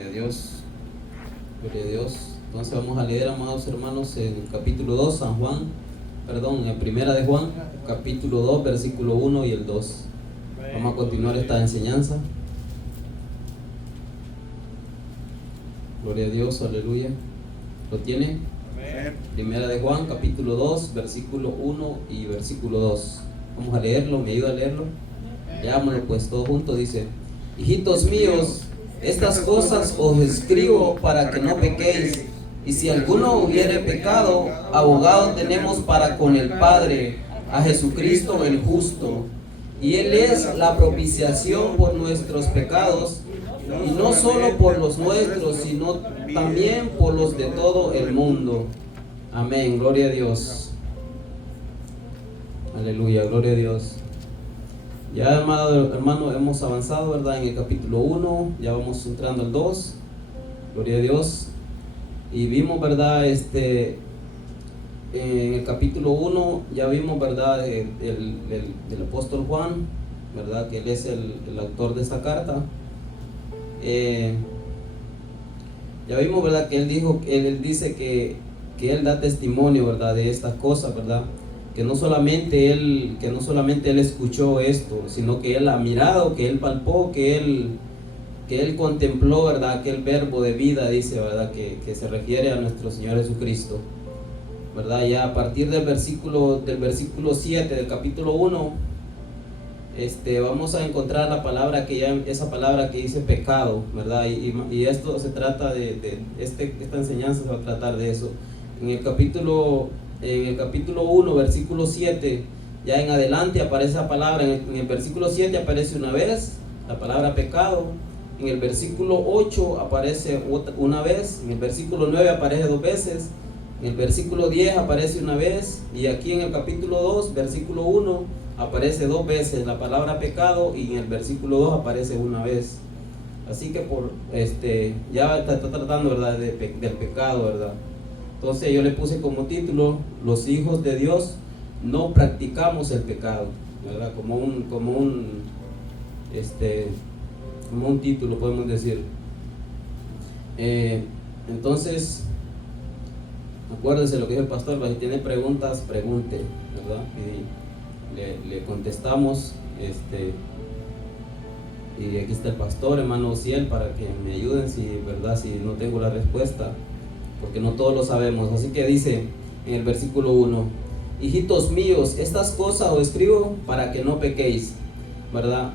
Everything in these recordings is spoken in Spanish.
Gloria a Dios, gloria a Dios. Entonces vamos a leer, amados hermanos, en el capítulo 2, en primera de Juan, capítulo 2, versículo 1 y el 2. Vamos a continuar esta enseñanza. Gloria a Dios, aleluya. ¿Lo tiene? Amén. Primera de Juan, capítulo 2, versículo 1 y versículo 2. Vamos a leerlo, ¿me ayuda a leerlo? Leámoslo pues todos juntos, dice: hijitos míos, estas cosas os escribo para que no pequéis. Y si alguno hubiere pecado, abogado tenemos para con el Padre, a Jesucristo el justo. Y Él es la propiciación por nuestros pecados, y no solo por los nuestros, sino también por los de todo el mundo. Amén, gloria a Dios. Aleluya, gloria a Dios. Ya, hermano, hemos avanzado, ¿verdad? En el capítulo 1, ya vamos entrando al 2, gloria a Dios. Y vimos, ¿verdad? En el capítulo 1 ya vimos, ¿verdad? Del apóstol Juan, ¿verdad? Que él es el autor de esta carta. Ya vimos, ¿verdad? Que él dice que él da testimonio, ¿verdad? De estas cosas, ¿verdad? Que no solamente él escuchó esto, sino que él ha mirado, que él palpó, que él contempló, ¿verdad? Aquel verbo de vida, dice, ¿verdad? Que se refiere a nuestro Señor Jesucristo, ¿verdad? Ya a partir del versículo 7 del capítulo 1, vamos a encontrar la palabra esa palabra que dice pecado, ¿verdad? Y esto se trata esta enseñanza se va a tratar de eso. En el capítulo 1, versículo 7, ya en adelante aparece la palabra. En el versículo 7 aparece una vez la palabra pecado. En el versículo 8 aparece una vez. En el versículo 9 aparece 2 veces. En el versículo 10 aparece una vez. Y aquí en el capítulo 2, versículo 1, aparece 2 veces la palabra pecado. Y en el versículo 2 aparece una vez. Así que ya está tratando, ¿verdad? Del pecado, ¿verdad? Entonces yo le puse como título: los hijos de Dios no practicamos el pecado, ¿verdad? Como un título, podemos decir. Entonces, acuérdense lo que dijo el pastor: si tiene preguntas, pregunte, ¿verdad? Y le contestamos. Y aquí está el pastor, hermano Ciel, para que me ayuden si no tengo la respuesta, porque no todos lo sabemos. Así que dice en el versículo 1: hijitos míos, estas cosas os escribo para que no pequéis, ¿verdad?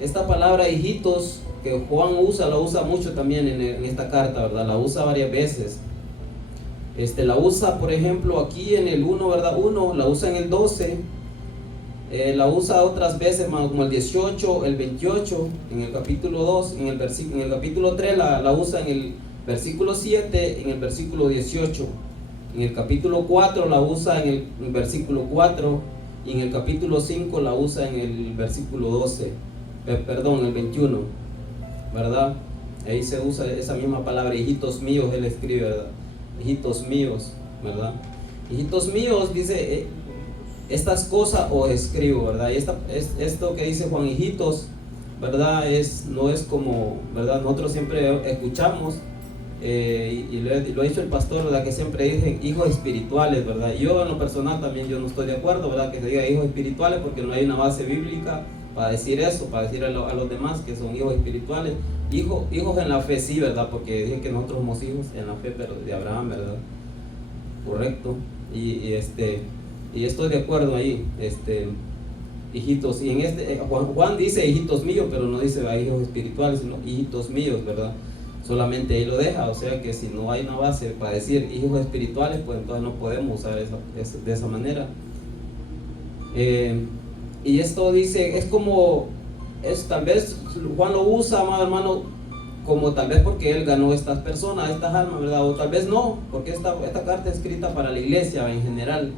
Esta palabra hijitos que Juan la usa mucho también en esta carta, ¿verdad? La usa varias veces. La usa, por ejemplo, aquí en el 1, ¿verdad? 1, la usa en el 12, la usa otras veces, como el 18, el 28, en el capítulo 2, en el capítulo 3 la usa en el versículo 7, en el versículo 18, en el capítulo 4 la usa en el versículo 4, y en el capítulo 5 la usa en el versículo 12, el 21, ¿verdad? Ahí se usa esa misma palabra, hijitos míos, él escribe, ¿verdad? Hijitos míos, ¿verdad? Hijitos míos, dice, estas cosas os escribo, ¿verdad? Y esto que dice Juan, hijitos, ¿verdad? No es como, ¿verdad? Nosotros siempre escuchamos, y lo ha dicho el pastor, ¿verdad? Que siempre dicen hijos espirituales, ¿verdad? Yo en lo personal también yo no estoy de acuerdo, ¿verdad? Que se diga hijos espirituales, porque no hay una base bíblica para decir eso, para decir a los demás que son hijos espirituales. Hijos en la fe, sí, ¿verdad? Porque dicen que nosotros somos hijos en la fe, pero de Abraham, ¿verdad? Correcto. Y estoy de acuerdo ahí, hijitos. Y Juan dice hijitos míos, pero no dice hijos espirituales, sino hijitos míos, ¿verdad? Solamente ahí lo deja. O sea que si no hay una base para decir hijos espirituales, pues entonces no podemos usar de esa manera. Y esto dice, tal vez Juan lo usa, amado hermano, como tal vez porque él ganó estas personas, estas almas, ¿verdad? O tal vez no, porque esta carta es escrita para la iglesia en general,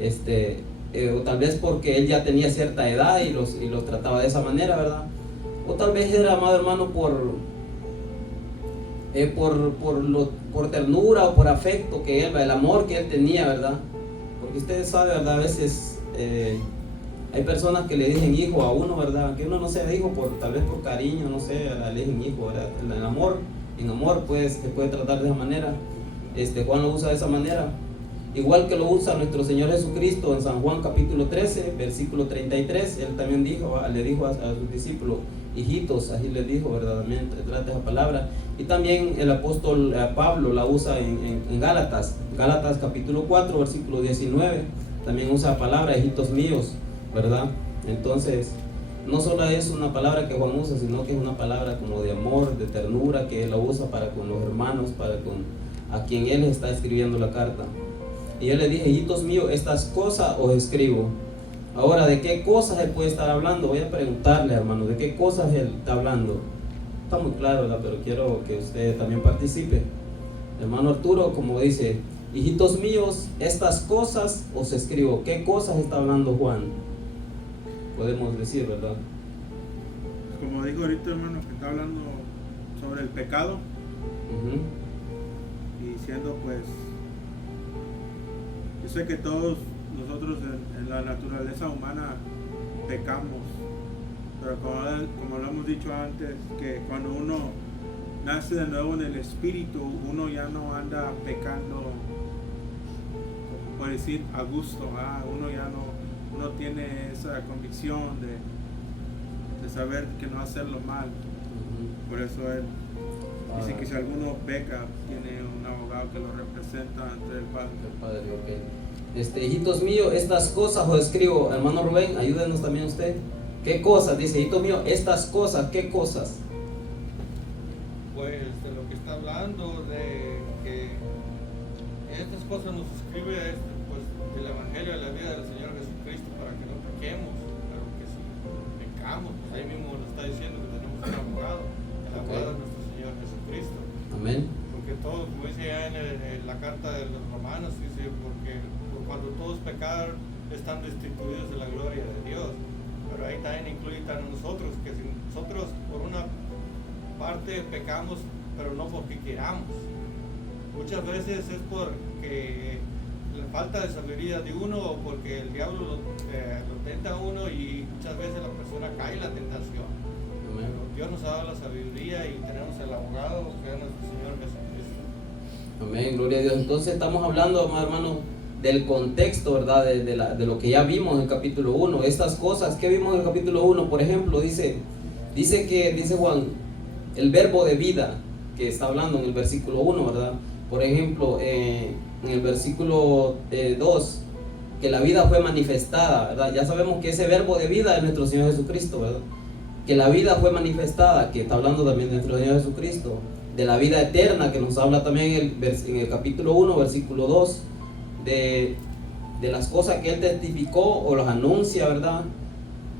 o tal vez porque él ya tenía cierta edad y los trataba de esa manera, ¿verdad? O tal vez era, amado hermano, por ternura o por afecto que él, el amor que él tenía, ¿verdad? Porque ustedes saben, ¿verdad? A veces Hay personas que le dicen hijo a uno, ¿verdad? Que uno no sea hijo, tal vez por cariño, no sé, le dicen hijo, ¿verdad? En amor pues, se puede tratar de esa manera. Juan lo usa de esa manera. Igual que lo usa nuestro Señor Jesucristo en San Juan capítulo 13, versículo 33, Él también le dijo a sus discípulos, hijitos, así les dijo, verdaderamente, trata esa palabra. Y también el apóstol Pablo la usa en Gálatas capítulo 4, versículo 19, también usa la palabra, hijitos míos, ¿verdad? Entonces, no solo es una palabra que Juan usa, sino que es una palabra como de amor, de ternura, que Él la usa para con los hermanos, a quien Él está escribiendo la carta. Y yo le dije, hijitos míos, estas cosas os escribo. Ahora, ¿de qué cosas Él puede estar hablando? Voy a preguntarle, hermano, ¿de qué cosas Él está hablando? Está muy claro, ¿verdad? Pero quiero que usted también participe. Hermano Arturo, como dice, hijitos míos, estas cosas os escribo. ¿Qué cosas está hablando Juan? Podemos decir, ¿verdad? Como dijo ahorita, hermano, que está hablando sobre el pecado. Y diciendo, pues, yo sé que todos nosotros en la naturaleza humana pecamos, pero como lo hemos dicho antes, que cuando uno nace de nuevo en el espíritu, uno ya no anda pecando, por decir, a gusto, uno ya no tiene esa convicción de saber que no hacerlo mal. Por eso él dice que si alguno peca, tiene un abogado que lo representa ante el Padre. Okay. Hijitos míos, estas cosas os escribo. Hermano Rubén, ayúdenos también usted. ¿Qué cosas? Dice, hijitos míos, estas cosas, ¿qué cosas? Pues de lo que está hablando, de que estas cosas nos escribe pues, del Evangelio de la vida del Señor Jesucristo para que no pequemos, pero que si pecamos, pues ahí mismo nos está diciendo que tenemos un abogado, el abogado es nuestro Señor Jesucristo. Amén. Porque todos, como dice ya en la carta de los Romanos, dice, porque cuando todos pecaron están destituidos de la gloria de Dios. Pero ahí también incluye a nosotros, que si nosotros por una parte pecamos, pero no porque queramos. Muchas veces es porque la falta de sabiduría de uno o porque el diablo lo tenta a uno y muchas veces la persona cae en la tentación. Pero Dios nos ha dado la sabiduría y tenemos el abogado que es nuestro Señor Jesucristo. Amén, gloria a Dios. Entonces estamos hablando, hermano, del contexto, ¿verdad? De lo que ya vimos en el capítulo 1. Estas cosas que vimos en el capítulo 1, por ejemplo, dice Juan, el verbo de vida, que está hablando en el versículo 1, ¿verdad? Por ejemplo, en el versículo 2, que la vida fue manifestada, ¿verdad? Ya sabemos que ese verbo de vida es nuestro Señor Jesucristo, ¿verdad? Que la vida fue manifestada, que está hablando también de nuestro Señor Jesucristo, de la vida eterna, que nos habla también en el capítulo 1, versículo 2, de las cosas que Él testificó o los anuncia, ¿verdad?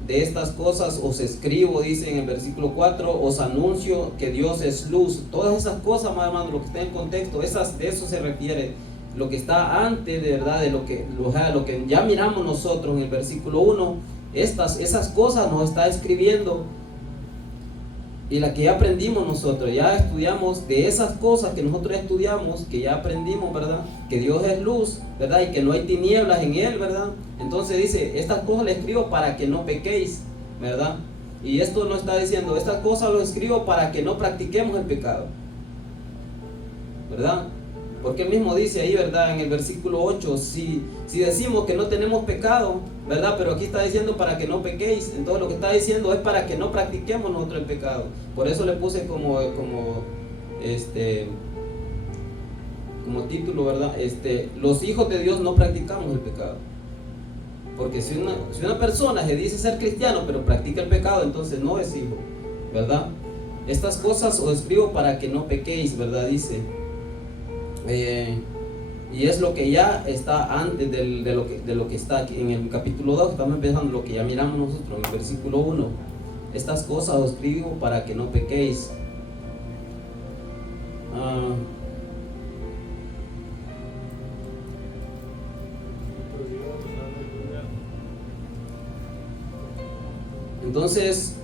De estas cosas os escribo, dice en el versículo 4, os anuncio que Dios es luz. Todas esas cosas, más hermano, lo que está en contexto, de eso se refiere. Lo que está antes, de verdad, de lo que ya miramos nosotros en el versículo 1, esas cosas nos está escribiendo. Y la que ya aprendimos nosotros, ya estudiamos de esas cosas que nosotros estudiamos, que ya aprendimos, ¿verdad? Que Dios es luz, ¿verdad? Y que no hay tinieblas en Él, ¿verdad? Entonces dice, estas cosas le escribo para que no pequéis, ¿verdad? Y esto no está diciendo, estas cosas lo escribo para que no practiquemos el pecado, ¿verdad? Porque Él mismo dice ahí, ¿verdad? En el versículo 8, si decimos que no tenemos pecado, ¿verdad? Pero aquí está diciendo para que no pequéis. Entonces lo que está diciendo es para que no practiquemos nosotros el pecado. Por eso le puse como título, ¿verdad? Los hijos de Dios no practicamos el pecado. Porque si una persona se dice ser cristiano pero practica el pecado, entonces no es hijo, ¿verdad? Estas cosas os escribo para que no pequéis, ¿verdad? Dice. Y es lo que ya está antes de lo que está aquí en el capítulo 2. Estamos empezando lo que ya miramos nosotros en el versículo 1. Estas cosas os escribo para que no pequéis. Entonces,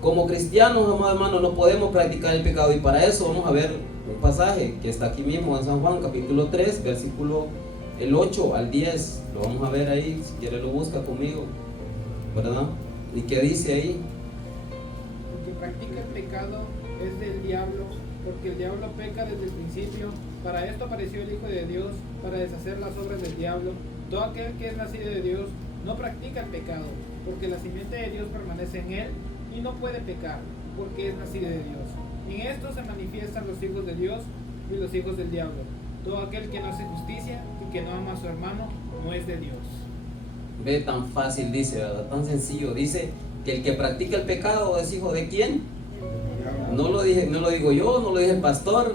como cristianos, amados hermanos, no podemos practicar el pecado, y para eso vamos a ver un pasaje que está aquí mismo en San Juan capítulo 3, versículo el 8 al 10. Lo vamos a ver ahí, si quiere lo busca conmigo. ¿verdad? ¿Y qué dice ahí? El que practica el pecado es del diablo, porque el diablo peca desde el principio. Para esto apareció el Hijo de Dios, para deshacer las obras del diablo. Todo aquel que es nacido de Dios no practica el pecado, porque la simiente de Dios permanece en él y no puede pecar, porque es nacido de Dios. En esto se manifiestan los hijos de Dios y los hijos del diablo. Todo aquel que no hace justicia y que no ama a su hermano no es de Dios. Ve, tan fácil dice, ¿verdad? Tan sencillo. Dice que el que practica el pecado es hijo de ¿quién? No lo digo yo, no lo dije el pastor,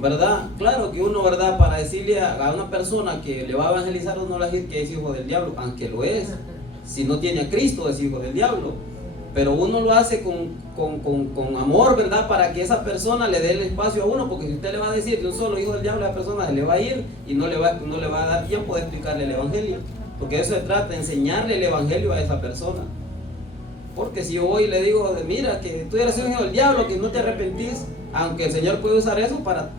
¿verdad? Claro que uno, ¿verdad? Para decirle a una persona que le va a evangelizar, uno le dice que es hijo del diablo, aunque lo es. Si no tiene a Cristo, es hijo del diablo. Pero uno lo hace con amor, ¿verdad? Para que esa persona le dé el espacio a uno, porque si usted le va a decir yo solo hijo del diablo, la persona se le va a ir y no le va a dar tiempo de explicarle el evangelio. Porque eso se trata de enseñarle el evangelio a esa persona. Porque si yo voy y le digo, mira, que tú eres un hijo del diablo, que no te arrepentís, aunque el Señor puede usar eso para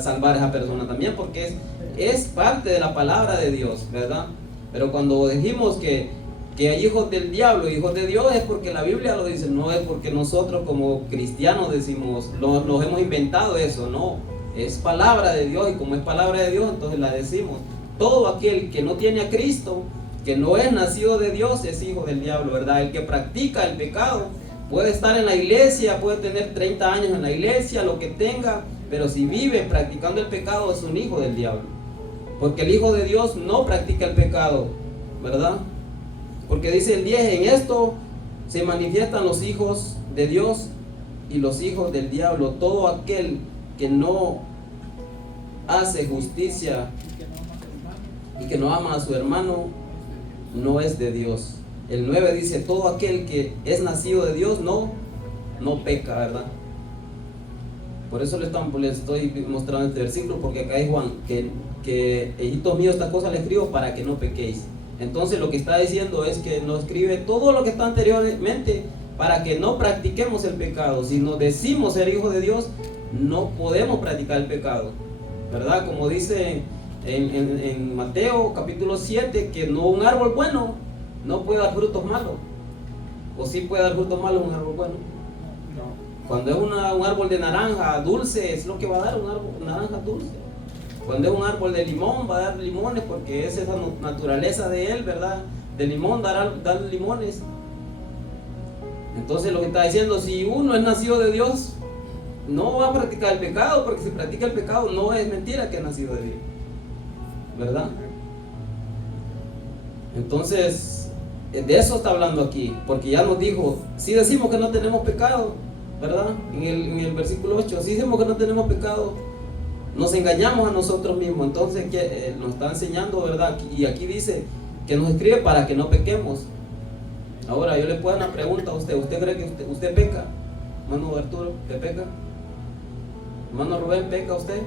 salvar a esa persona también, porque es parte de la palabra de Dios, ¿verdad? Pero cuando dijimos que hay hijos del diablo, hijos de Dios, es porque la Biblia lo dice, no es porque nosotros como cristianos decimos, nos hemos inventado eso, no, es palabra de Dios, y como es palabra de Dios, entonces la decimos. Todo aquel que no tiene a Cristo, que no es nacido de Dios, es hijo del diablo, ¿verdad? El que practica el pecado puede estar en la iglesia, puede tener 30 años en la iglesia, lo que tenga, pero si vive practicando el pecado es un hijo del diablo. Porque el hijo de Dios no practica el pecado, ¿verdad? Porque dice el 10, en esto se manifiestan los hijos de Dios y los hijos del diablo. Todo aquel que no hace justicia y que no ama a su hermano no es de Dios. El 9 dice, todo aquel que es nacido de Dios no peca, ¿verdad? Por eso le estoy mostrando este versículo, porque acá es Juan, que hijitos míos, estas cosas les escribo para que no pequéis. Entonces lo que está diciendo es que nos escribe todo lo que está anteriormente para que no practiquemos el pecado. Si nos decimos ser hijos de Dios, no podemos practicar el pecado, ¿verdad? Como dice en Mateo capítulo 7, que un árbol bueno no puede dar frutos malos. ¿O sí puede dar frutos malos un árbol bueno? No. Cuando es un árbol de naranja dulce, es lo que va a dar un árbol de naranja dulce. Cuando es un árbol de limón, va a dar limones, porque es esa naturaleza de él, ¿verdad? De limón dar limones. Entonces lo que está diciendo, si uno es nacido de Dios, no va a practicar el pecado, porque si practica el pecado no es mentira que es nacido de Dios, ¿verdad? Entonces, de eso está hablando aquí, porque ya nos dijo, si decimos que no tenemos pecado, ¿verdad? En el versículo 8, si decimos que no tenemos pecado, nos engañamos a nosotros mismos. Entonces nos está enseñando, ¿verdad? Y aquí dice que nos escribe para que no pequemos. Ahora yo le puedo hacer una pregunta a usted. ¿Usted cree que usted peca? Hermano Arturo, ¿usted peca? Hermano Rubén, ¿peca usted?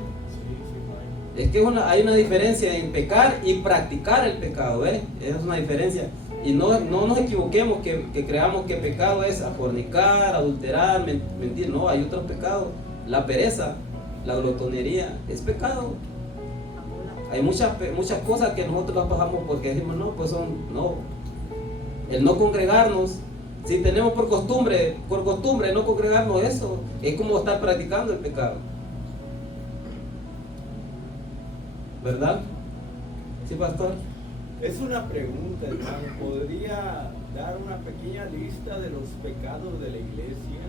Sí, es que hay una diferencia en pecar y practicar el pecado, ¿eh? Esa es una diferencia. Y no nos equivoquemos que creamos que pecado es fornicar, adulterar, mentir. No, hay otros pecados. La pereza, la glotonería, es pecado. Hay muchas cosas que nosotros las pasamos porque decimos, no, pues el no congregarnos, si tenemos por costumbre no congregarnos, eso es como estar practicando el pecado, ¿verdad? ¿Sí, pastor? Es una pregunta, hermano. ¿Podría dar una pequeña lista de los pecados de la iglesia?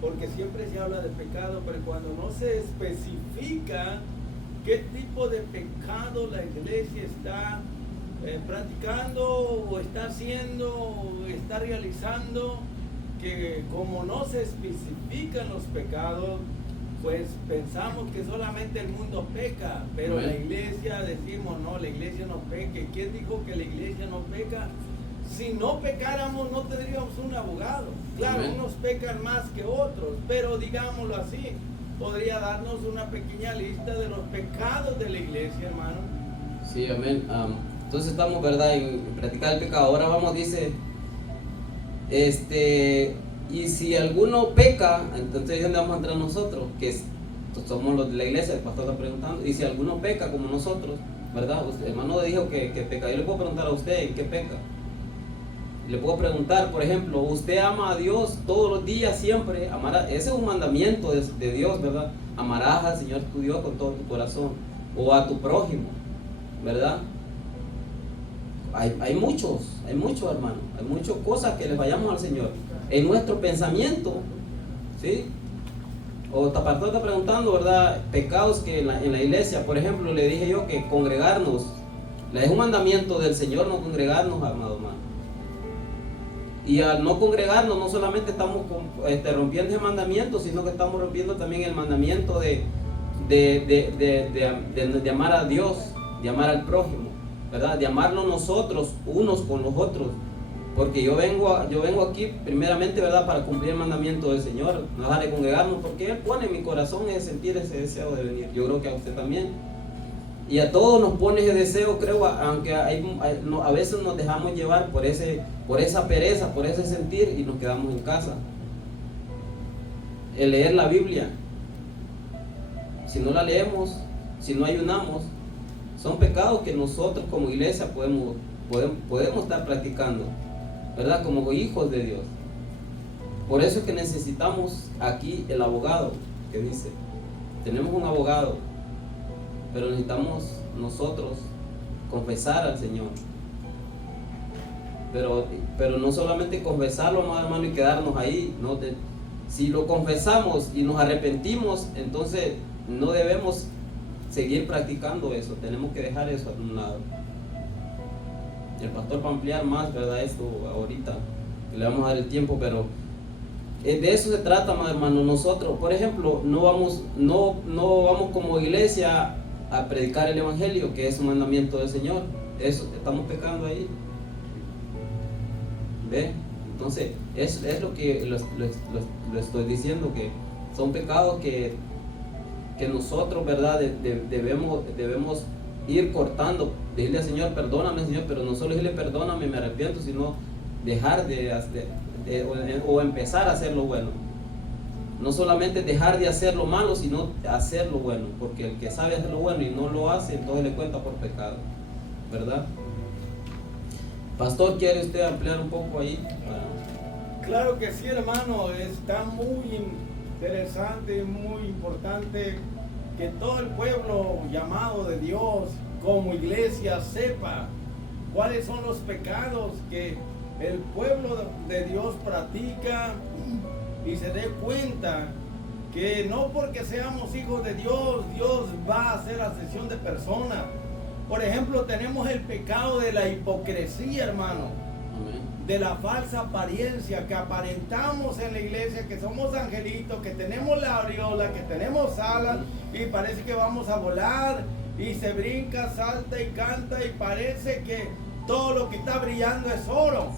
Porque siempre se habla de pecado, pero cuando no se especifica qué tipo de pecado la iglesia está practicando o está haciendo o está realizando, que como no se especifican los pecados, pues pensamos que solamente el mundo peca, pero la iglesia decimos no, la iglesia no peca. ¿Quién dijo que la iglesia no peca? Si no pecáramos no tendríamos un abogado. Claro, unos pecan más que otros, pero digámoslo así, podría darnos una pequeña lista de los pecados de la iglesia, hermano. Sí, amén. Entonces estamos, ¿verdad?, en practicar el pecado. Ahora vamos, dice, y si alguno peca, entonces ¿dónde vamos a entrar nosotros? Que somos los de la iglesia, el pastor está preguntando, y si alguno peca como nosotros, ¿verdad? Usted, hermano, dijo que peca. Yo le puedo preguntar a usted, ¿en qué peca? Le puedo preguntar, por ejemplo, ¿usted ama a Dios todos los días, siempre? Ese es un mandamiento de Dios, ¿verdad? Amarás al Señor tu Dios con todo tu corazón, o a tu prójimo, ¿verdad? Hay muchos hermanos, hay muchas cosas que le fallamos al Señor en nuestro pensamiento, ¿sí? O Pastor está preguntando, ¿verdad? Pecados que en la iglesia, por ejemplo, le dije yo que congregarnos, es un mandamiento del Señor no congregarnos, amado hermano. Y al no congregarnos, no solamente estamos rompiendo ese mandamiento, sino que estamos rompiendo también el mandamiento de amar a Dios, de amar al prójimo, ¿verdad? De amarnos nosotros unos con los otros. Porque yo vengo aquí primeramente, ¿verdad? Para cumplir el mandamiento del Señor, no dejar de congregarnos, porque Él pone en mi corazón sentir ese deseo de venir. Yo creo que a usted también. Y a todos nos pone ese deseo, creo, aunque a veces nos dejamos llevar por esa pereza, por ese sentir, y nos quedamos en casa. El leer la Biblia, si no la leemos, si no ayunamos, son pecados que nosotros como iglesia podemos estar practicando, ¿verdad? Como hijos de Dios. Por eso es que necesitamos aquí el abogado, que dice, tenemos un abogado, pero necesitamos nosotros confesar al Señor. Pero no solamente confesarlo, hermano, y quedarnos ahí, ¿no? Si lo confesamos y nos arrepentimos, entonces no debemos seguir practicando eso, tenemos que dejar eso a un lado. El pastor va a ampliar más, ¿verdad? Esto ahorita, que le vamos a dar el tiempo, pero de eso se trata, hermano. Nosotros, por ejemplo, no vamos como iglesia a predicar el evangelio, que es un mandamiento del Señor. Eso estamos pecando ahí. ¿Ve? Entonces, es lo que lo estoy diciendo, que son pecados que nosotros, ¿verdad? Debemos ir cortando, decirle al Señor, perdóname, Señor, pero no solo decirle perdóname, me arrepiento, sino dejar o empezar a hacer lo bueno. No solamente dejar de hacer lo malo, sino hacer lo bueno, porque el que sabe hacer lo bueno y no lo hace, entonces le cuenta por pecado, ¿verdad? Pastor, ¿quiere usted ampliar un poco ahí? Claro que sí, hermano, está muy interesante, muy importante que todo el pueblo llamado de Dios como iglesia sepa cuáles son los pecados que el pueblo de Dios practica y se dé cuenta que no porque seamos hijos de Dios, Dios va a hacer acepción de personas. Por ejemplo, tenemos el pecado de la hipocresía, hermano. Amén. De la falsa apariencia, que aparentamos en la iglesia que somos angelitos, que tenemos la aureola, que tenemos alas y parece que vamos a volar y se brinca, salta y canta y parece que todo lo que está brillando es oro.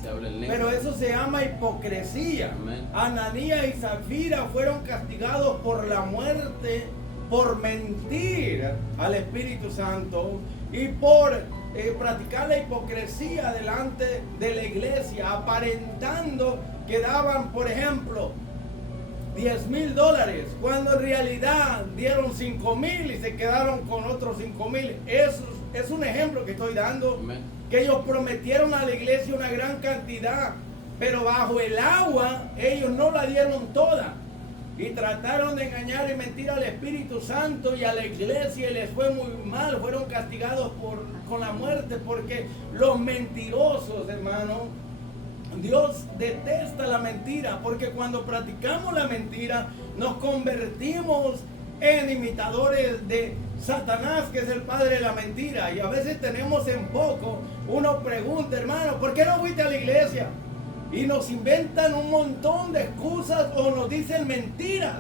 Pero eso se llama hipocresía. Amén. Ananías y Zafira fueron castigados por la muerte por mentir al Espíritu Santo y por practicar la hipocresía delante de la iglesia, aparentando que daban, por ejemplo, $10,000, cuando en realidad dieron 5,000 y se quedaron con otros 5,000. Eso es un ejemplo que estoy dando. Amén. Que ellos prometieron a la iglesia una gran cantidad, pero bajo el agua ellos no la dieron toda. Y trataron de engañar y mentir al Espíritu Santo y a la iglesia y les fue muy mal. Fueron castigados con la muerte, porque los mentirosos, hermano, Dios detesta la mentira, porque cuando practicamos la mentira nos convertimos en imitadores de Satanás, que es el padre de la mentira. Y a veces tenemos en poco. Uno pregunta, hermano, ¿por qué no fuiste a la iglesia? Y nos inventan un montón de excusas o nos dicen mentiras.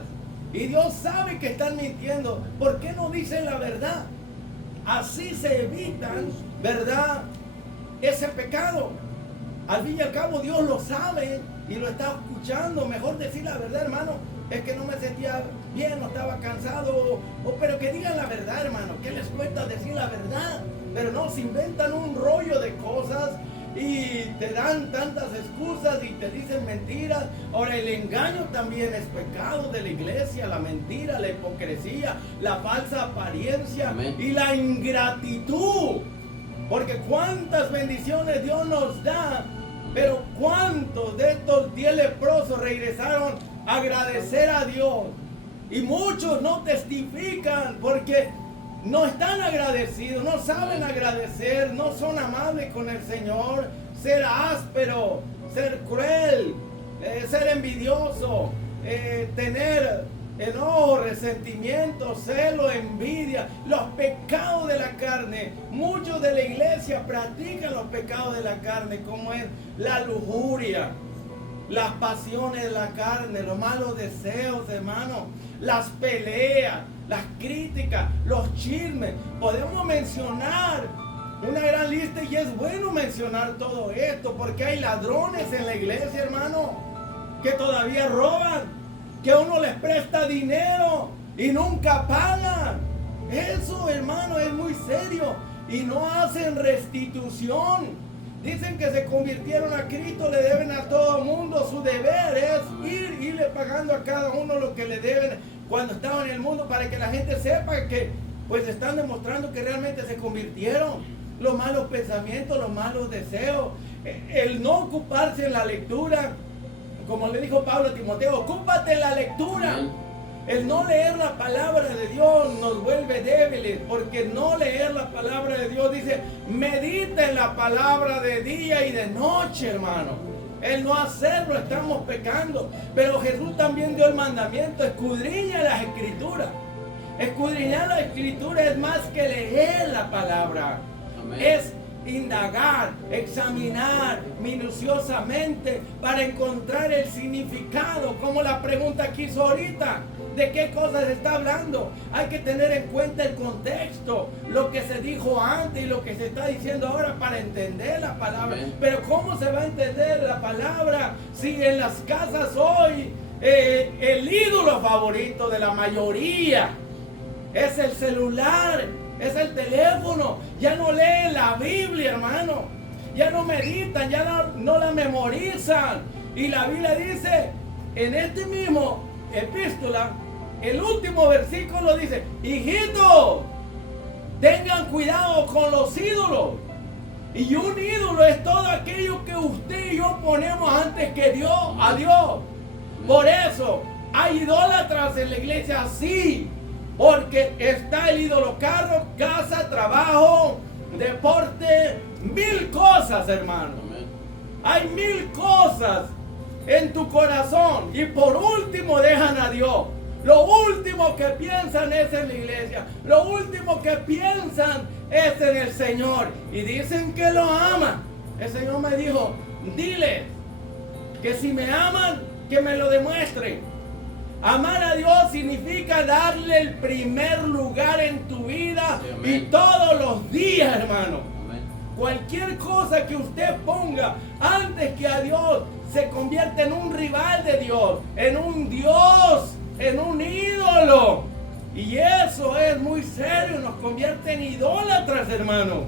Y Dios sabe que están mintiendo. ¿Por qué no dicen la verdad? Así se evitan, ¿verdad?, ese pecado. Al fin y al cabo Dios lo sabe y lo está escuchando. Mejor decir la verdad, hermano. Es que no me sentía bien, no estaba cansado. Pero que digan la verdad, hermano. ¿Qué les cuesta decir la verdad? Pero no, se inventan un rollo de cosas y te dan tantas excusas y te dicen mentiras. Ahora, el engaño también es pecado de la iglesia, la mentira, la hipocresía, la falsa apariencia. Amén. Y la ingratitud. Porque cuántas bendiciones Dios nos da, Pero ¿cuántos de estos 10 leprosos regresaron a agradecer a Dios? Y muchos no testifican porque no están agradecidos, no saben agradecer, no son amables con el Señor. Ser áspero, ser cruel, ser envidioso, tener enojo, resentimiento, celo, envidia, los pecados de la carne. Muchos de la iglesia practican los pecados de la carne, como es la lujuria, las pasiones de la carne, los malos deseos, hermano, las peleas, las críticas, los chismes. Podemos mencionar una gran lista y es bueno mencionar todo esto porque hay ladrones en la iglesia, hermano, que todavía roban, que uno les presta dinero y nunca pagan. Eso, hermano, es muy serio y no hacen restitución. Dicen que se convirtieron a Cristo, le deben a todo el mundo. Su deber es irle pagando a cada uno lo que le deben cuando estaban en el mundo, para que la gente sepa que pues están demostrando que realmente se convirtieron. Los malos pensamientos, los malos deseos, el no ocuparse en la lectura, como le dijo Pablo a Timoteo, ocúpate en la lectura. El no leer la palabra de Dios nos vuelve débiles, porque no leer la palabra de Dios, dice, medita en la palabra de día y de noche, hermano. El no hacerlo, estamos pecando. Pero Jesús también dio el mandamiento, escudriña las escrituras. Escudriñar la escritura es más que leer la palabra. Amén. Es indagar, examinar minuciosamente para encontrar el significado, como la pregunta que hizo ahorita. ¿De qué cosas está hablando? Hay que tener en cuenta el contexto, lo que se dijo antes y lo que se está diciendo ahora para entender la palabra. Amén. Pero ¿cómo se va a entender la palabra si en las casas hoy el ídolo favorito de la mayoría es el celular, es el teléfono? Ya no leen la Biblia, hermano. Ya no meditan, ya no la memorizan. Y la Biblia dice, en este mismo epístola, el último versículo dice, hijitos, tengan cuidado con los ídolos. Y un ídolo es todo aquello que usted y yo ponemos antes que Dios, a Dios. Por eso, hay idólatras en la iglesia, sí. Porque está el ídolo carro, casa, trabajo, deporte, 1000 cosas, hermano. Hay 1000 cosas en tu corazón. Y por último dejan a Dios. Lo último que piensan es en la iglesia. Lo último que piensan es en el Señor. Y dicen que lo aman. El Señor me dijo, dile que si me aman, que me lo demuestren. Amar a Dios significa darle el primer lugar en tu vida. Sí, y todos los días, hermano. Amén. Cualquier cosa que usted ponga antes que a Dios se convierte en un rival de Dios, en un Dios, en un ídolo. Y eso es muy serio, nos convierte en idólatras, hermano.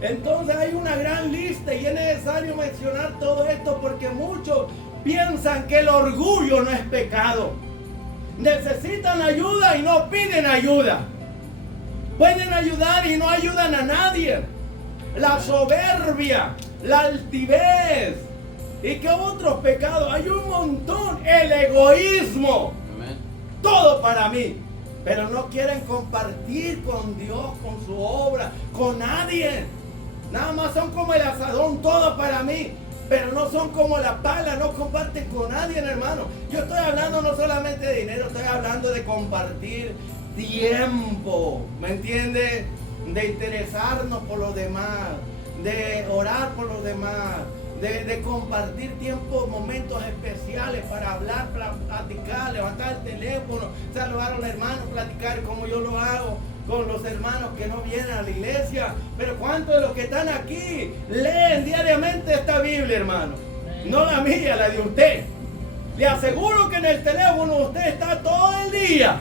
Entonces hay una gran lista y es necesario mencionar todo esto porque muchos piensan que el orgullo no es pecado. Necesitan ayuda y no piden ayuda. Pueden ayudar y no ayudan a nadie. La soberbia, la altivez. ¿Y qué otros pecados? Hay un montón. El egoísmo. Amén. Todo para mí. Pero no quieren compartir con Dios, con su obra, con nadie. Nada más son como el asadón, todo para mí. Pero no son como la pala, no comparten con nadie, hermano. Yo estoy hablando no solamente de dinero, estoy hablando de compartir tiempo, ¿me entiende? De interesarnos por los demás, de orar por los demás, de compartir tiempo, momentos especiales para hablar, para platicar, levantar el teléfono, saludar a los hermanos, platicar como yo lo hago con los hermanos que no vienen a la iglesia. Pero ¿cuántos de los que están aquí leen diariamente esta Biblia, hermano? No la mía, la de usted. Le aseguro que en el teléfono usted está todo el día.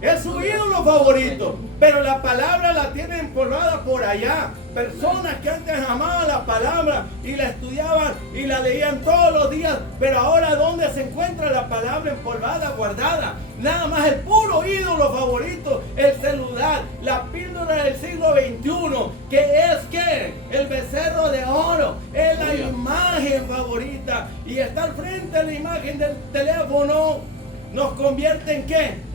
Es su ídolo favorito. Pero la palabra la tienen empolvada por allá. Personas que antes amaban la palabra y la estudiaban y la leían todos los días. Pero ahora, ¿dónde se encuentra la palabra empolvada, guardada? Nada más el puro ídolo favorito, el celular, la píldora del siglo XXI. Que es que el becerro de oro es la imagen favorita. Y estar frente a la imagen del teléfono nos convierte en ¿qué?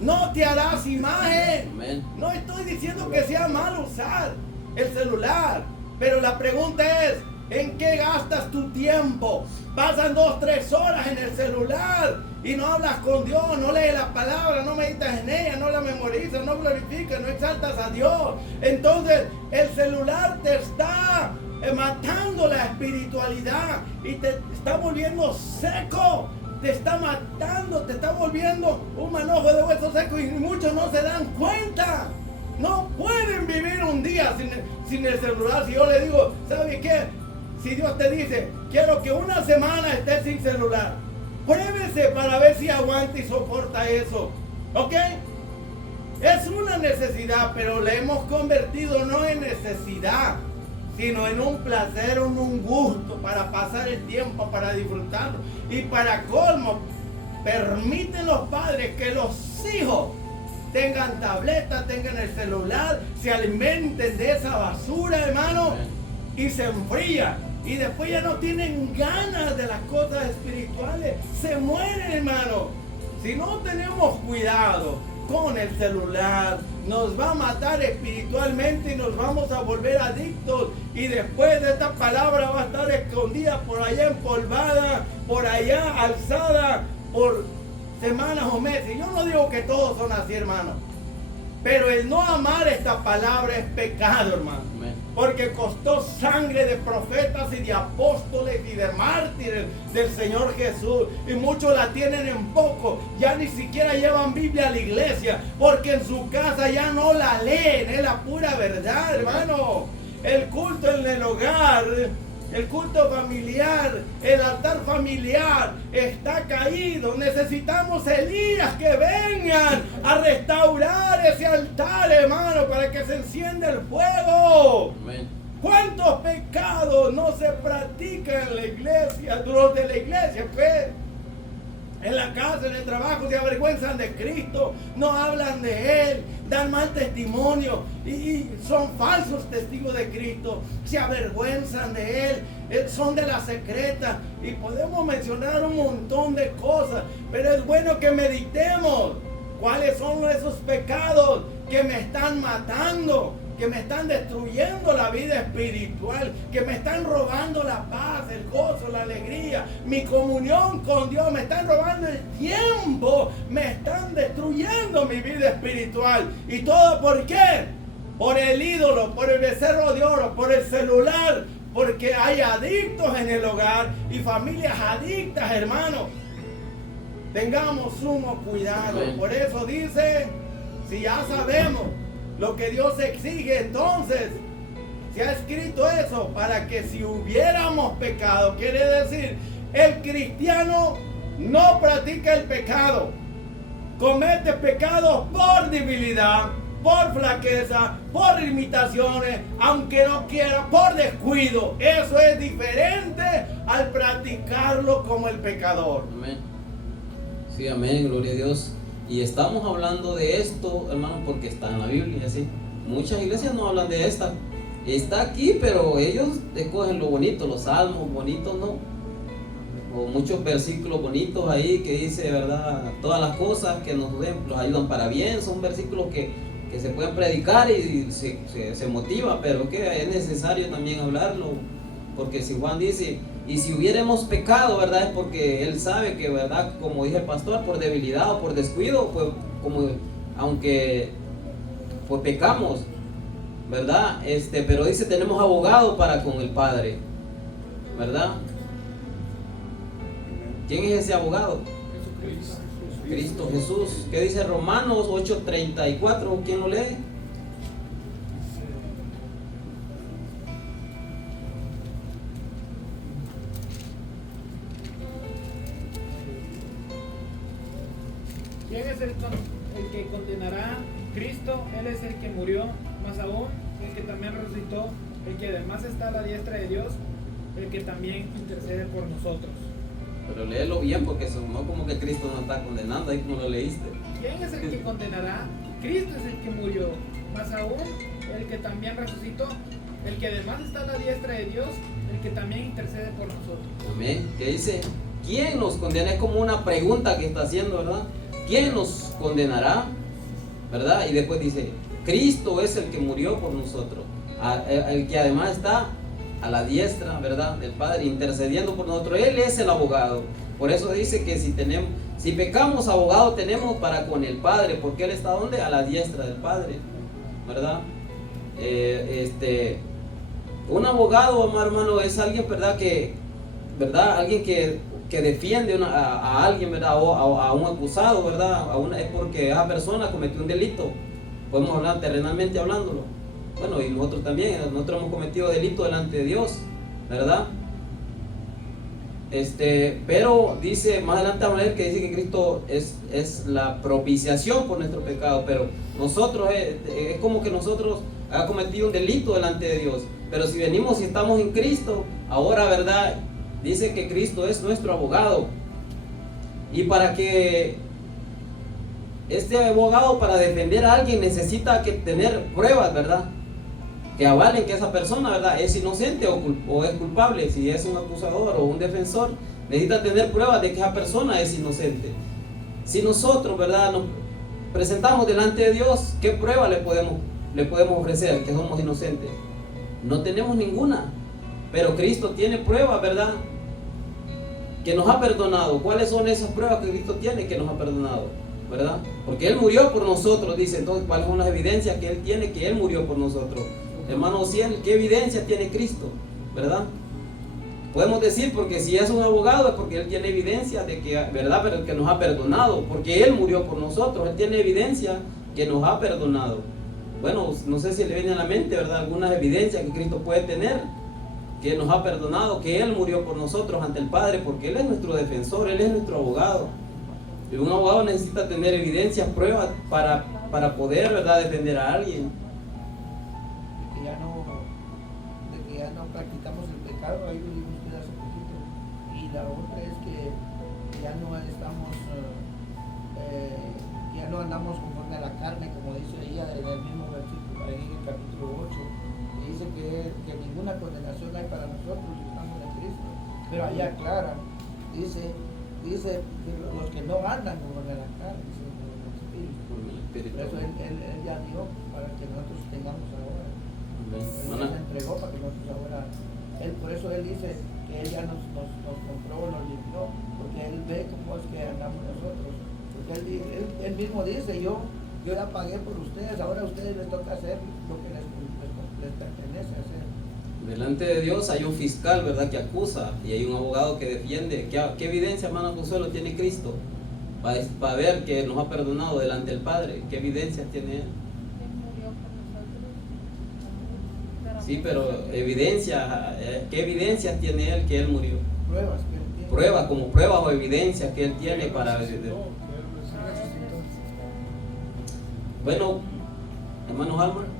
No te harás imagen. Amén. No estoy diciendo que sea malo usar el celular, pero la pregunta es, ¿en qué gastas tu tiempo? Pasan 2-3 horas en el celular y no hablas con Dios, no lees la palabra, no meditas en ella, no la memorizas, no glorificas, no exaltas a Dios. Entonces el celular te está matando la espiritualidad y te está volviendo seco. Te está matando, te está volviendo un manojo de huesos secos y muchos no se dan cuenta. No pueden vivir un día sin el celular. Si yo le digo, ¿sabe qué? Si Dios te dice, quiero que una semana estés sin celular, pruébese para ver si aguanta y soporta eso. ¿Ok? Es una necesidad, pero le hemos convertido no en necesidad, sino en un placer, en un gusto para pasar el tiempo, para disfrutarlo. Y para colmo, permiten los padres que los hijos tengan tabletas, tengan el celular, se alimenten de esa basura, hermano, y se enfrían. Y después ya no tienen ganas de las cosas espirituales. Se mueren, hermano. Si no tenemos cuidado con el celular, nos va a matar espiritualmente y nos vamos a volver adictos. Y después de esta palabra va a estar escondida por allá, empolvada, por allá, alzada por semanas o meses. Yo no digo que todos son así, hermano, pero el no amar esta palabra es pecado, hermano. Porque costó sangre de profetas y de apóstoles y de mártires del Señor Jesús. Y muchos la tienen en poco. Ya ni siquiera llevan Biblia a la iglesia. Porque en su casa ya no la leen. Es la pura verdad, hermano. El culto en el hogar, el culto familiar, el altar familiar está caído. Necesitamos Elías que vengan a restaurar ese altar, hermano, para que se encienda el fuego. Amén. ¿Cuántos pecados no se practican en la iglesia, durante la iglesia, pues? En la casa, en el trabajo, se avergüenzan de Cristo, no hablan de Él, dan mal testimonio y son falsos testigos de Cristo, se avergüenzan de Él, son de la secreta y podemos mencionar un montón de cosas, pero es bueno que meditemos cuáles son esos pecados que me están matando, que me están destruyendo la vida espiritual, que me están robando la paz, el gozo, la alegría, mi comunión con Dios, me están robando el tiempo, me están destruyendo mi vida espiritual. ¿Y todo por qué? Por el ídolo, por el becerro de oro, por el celular, porque hay adictos en el hogar y familias adictas, hermano. Tengamos sumo cuidado. Por eso dice, si ya sabemos lo que Dios exige, entonces se ha escrito eso para que si hubiéramos pecado, quiere decir, el cristiano no practica el pecado, comete pecados por debilidad, por flaqueza, por limitaciones, aunque no quiera, por descuido. Eso es diferente al practicarlo como el pecador. Amén. Sí, amén, gloria a Dios. Y estamos hablando de esto, hermano, porque está en la Biblia, ¿sí? Muchas iglesias no hablan de esta. Está aquí, pero ellos escogen lo bonito, los salmos bonitos, ¿no? O muchos versículos bonitos ahí que dice, ¿verdad? Todas las cosas que nos ayudan para bien, son versículos que se pueden predicar y se motiva, pero que es necesario también hablarlo. Porque si Juan dice, y si hubiéramos pecado, ¿verdad? Es porque Él sabe que, ¿verdad? Como dice el pastor, por debilidad o por descuido, pues como, aunque pues pecamos, ¿verdad? Pero dice, tenemos abogado para con el Padre, ¿verdad? ¿Quién es ese abogado? Cristo Jesús. ¿Qué dice Romanos 8:34? ¿Quién lo lee? ¿Quién es el que condenará? Cristo, Él es el que murió, más aún el que también resucitó, el que además está a la diestra de Dios, el que también intercede por nosotros. Pero léelo bien porque sonó como que Cristo no está condenando, ahí como lo leíste. ¿Quién es el que condenará? Cristo es el que murió, más aún el que también resucitó, el que además está a la diestra de Dios, el que también intercede por nosotros. Amén. ¿Qué dice? ¿Quién nos condena? Es como una pregunta que está haciendo, ¿verdad? ¿Quién nos condenará? ¿Verdad? Y después dice, Cristo es el que murió por nosotros, el que además está a la diestra, ¿verdad?, del Padre, intercediendo por nosotros. Él es el abogado. Por eso dice que si pecamos, abogado tenemos para con el Padre, porque Él está ¿dónde? A la diestra del Padre, ¿verdad? Un abogado, hermano, es alguien, ¿verdad?, alguien que defiende a alguien, ¿verdad?, o a un acusado, ¿verdad? Es porque esa persona cometió un delito. Podemos hablar terrenalmente hablándolo. Bueno, y nosotros también, nosotros hemos cometido delito delante de Dios, ¿verdad? Pero dice, más adelante vamos a ver que dice que Cristo es la propiciación por nuestro pecado, pero nosotros, es como que nosotros hemos cometido un delito delante de Dios. Pero si venimos y estamos en Cristo, ahora, ¿verdad?, dice que Cristo es nuestro abogado. Y para que este abogado, para defender a alguien, necesita que tener pruebas, ¿verdad?, que avalen que esa persona, ¿verdad?, es inocente o es culpable. Si es un acusador o un defensor, necesita tener pruebas de que esa persona es inocente. Si nosotros, ¿verdad?, nos presentamos delante de Dios, ¿qué prueba le podemos ofrecer que somos inocentes? No tenemos ninguna. Pero Cristo tiene pruebas, ¿verdad?, que nos ha perdonado. ¿Cuáles son esas pruebas que Cristo tiene que nos ha perdonado? ¿Verdad? Porque Él murió por nosotros, dice. Entonces, ¿cuáles son las evidencias que Él tiene que Él murió por nosotros? Hermano Ciel, ¿qué evidencia tiene Cristo? ¿Verdad? Podemos decir, porque si es un abogado es porque Él tiene evidencia de que, ¿verdad?, pero que nos ha perdonado, porque Él murió por nosotros. Él tiene evidencia que nos ha perdonado. Bueno, no sé si le viene a la mente, ¿verdad?, algunas evidencias que Cristo puede tener, que nos ha perdonado, que Él murió por nosotros ante el Padre, porque Él es nuestro defensor, Él es nuestro abogado. Y un abogado necesita tener evidencias, pruebas para poder, ¿verdad?, defender a alguien. De que ya no practicamos el pecado, ahí lo dimos hace poquito. Y la otra es que ya no estamos, ya no andamos conforme a la carne, como dice ella en el mismo versículo, ahí en el capítulo 8. Dice que ninguna condenación hay para nosotros si estamos en Cristo. Pero allá aclara, dice que los que no andan conforme a la carne, sino con el Espíritu. Por eso él ya dio para que nosotros tengamos ahora. Él se entregó para que nosotros ahora. Por eso Él dice que Él ya nos compró, nos limpió, porque Él ve cómo es que andamos nosotros. Porque Él mismo dice, yo ya pagué por ustedes, ahora a ustedes les toca hacer lo que les pertenece hacer. Delante de Dios hay un fiscal, ¿verdad?, que acusa, y hay un abogado que defiende. ¿Qué evidencia, hermano Consuelo, tiene Cristo para ver que nos ha perdonado delante del Padre? ¿Qué evidencia tiene Él? Sí, pero evidencia, ¿qué evidencias tiene Él que Él murió? Pruebas que Él tiene. Pruebas, como pruebas o evidencias que Él tiene para... Bueno, hermanos Álvaro,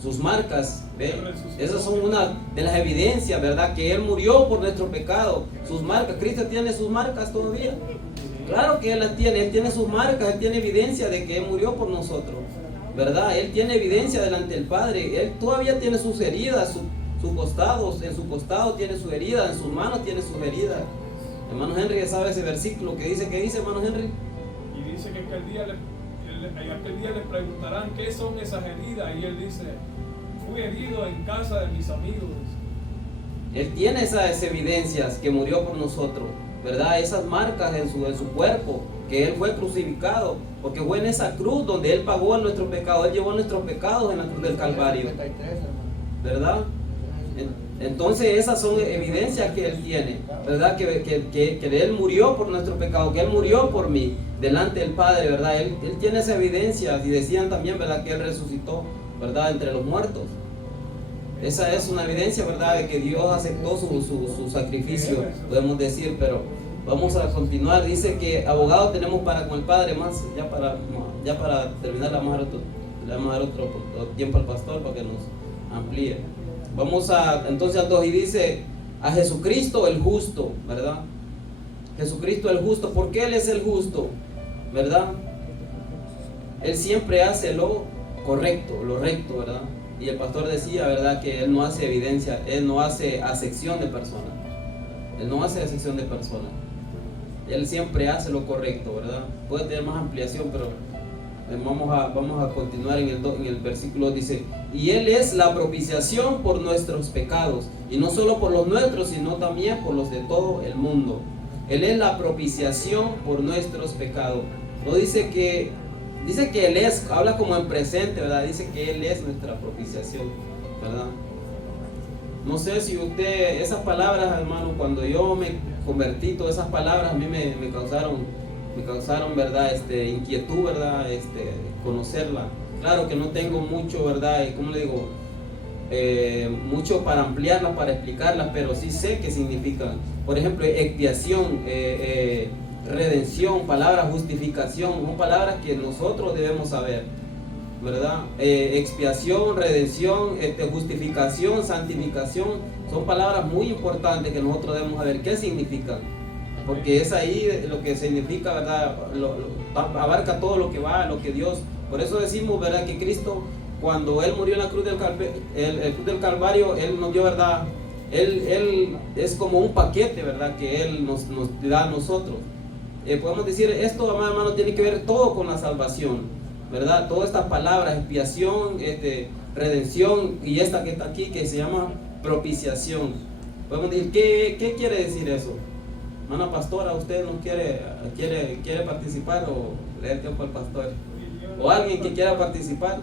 sus marcas, ¿ve? Esas son una de las evidencias, ¿verdad?, que Él murió por nuestro pecado. Sus marcas, Cristo tiene sus marcas todavía. Claro que Él las tiene, Él tiene sus marcas, Él tiene evidencia de que Él murió por nosotros, ¿verdad? Él tiene evidencia delante del Padre. Él todavía tiene sus heridas, sus costados, en su costado tiene su herida, en sus manos tiene sus heridas. Hermano Henry ya sabe ese versículo que dice, ¿qué dice, hermano Henry? Y dice que aquel día le preguntarán qué son esas heridas, y él dice, fui herido en casa de mis amigos. Él tiene esas evidencias que murió por nosotros, ¿verdad? Esas marcas en su cuerpo, que Él fue crucificado, porque fue en esa cruz donde Él pagó nuestro pecado. Él llevó nuestros pecados en la cruz del Calvario, ¿verdad? Entonces esas son evidencias que Él tiene, ¿verdad? Que Él murió por nuestro pecado, que Él murió por mí delante del Padre, ¿verdad? Él tiene esa evidencia. Y decían también, ¿verdad?, que Él resucitó, ¿verdad?, entre los muertos. Esa es una evidencia, ¿verdad?, de que Dios aceptó su sacrificio, podemos decir. Pero Vamos a continuar. Dice que abogado tenemos para con el Padre, más ya para terminar, le vamos a dar otro tiempo al pastor para que nos amplíe. Vamos entonces al 2, y dice a Jesucristo el justo, ¿verdad? Jesucristo el justo. ¿Por qué Él es el justo? ¿Verdad? Él siempre hace lo correcto, lo recto, ¿verdad? Y el pastor decía, ¿verdad?, que Él no hace evidencia, Él no hace acepción de personas. Él no hace acepción de personas. Él siempre hace lo correcto, ¿verdad? Puede tener más ampliación, pero vamos a continuar en el versículo. Dice, y Él es la propiciación por nuestros pecados, y no solo por los nuestros, sino también por los de todo el mundo. Él es la propiciación por nuestros pecados. No dice que Él es, habla como en presente, ¿verdad? Dice que Él es nuestra propiciación, ¿verdad? No sé si usted, esas palabras, hermano, cuando yo me convertí, todas esas palabras a mí me causaron, ¿verdad? Inquietud, ¿verdad? Conocerla. Claro que no tengo mucho, ¿verdad? ¿Cómo le digo? Mucho para ampliarlas, para explicarlas, pero sí sé qué significan. Por ejemplo, expiación, redención, palabra justificación, son palabras que nosotros debemos saber, ¿verdad? Expiación, redención, justificación, santificación, son palabras muy importantes que nosotros debemos saber qué significan, porque es ahí lo que significa, ¿verdad? Abarca todo lo que va, lo que Dios. Por eso decimos, ¿verdad?, que Cristo, cuando Él murió en la cruz del Calvario, Él nos dio, ¿verdad? Él es como un paquete, ¿verdad?, que Él nos da a nosotros. Podemos decir, esto, hermano, tiene que ver todo con la salvación, ¿verdad? Todas estas palabras, expiación, redención, y esta que está aquí, que se llama propiciación. Podemos decir, ¿qué quiere decir eso? Hermana pastora, ¿usted no quiere participar, o le da el tiempo al pastor? ¿O alguien que quiera participar?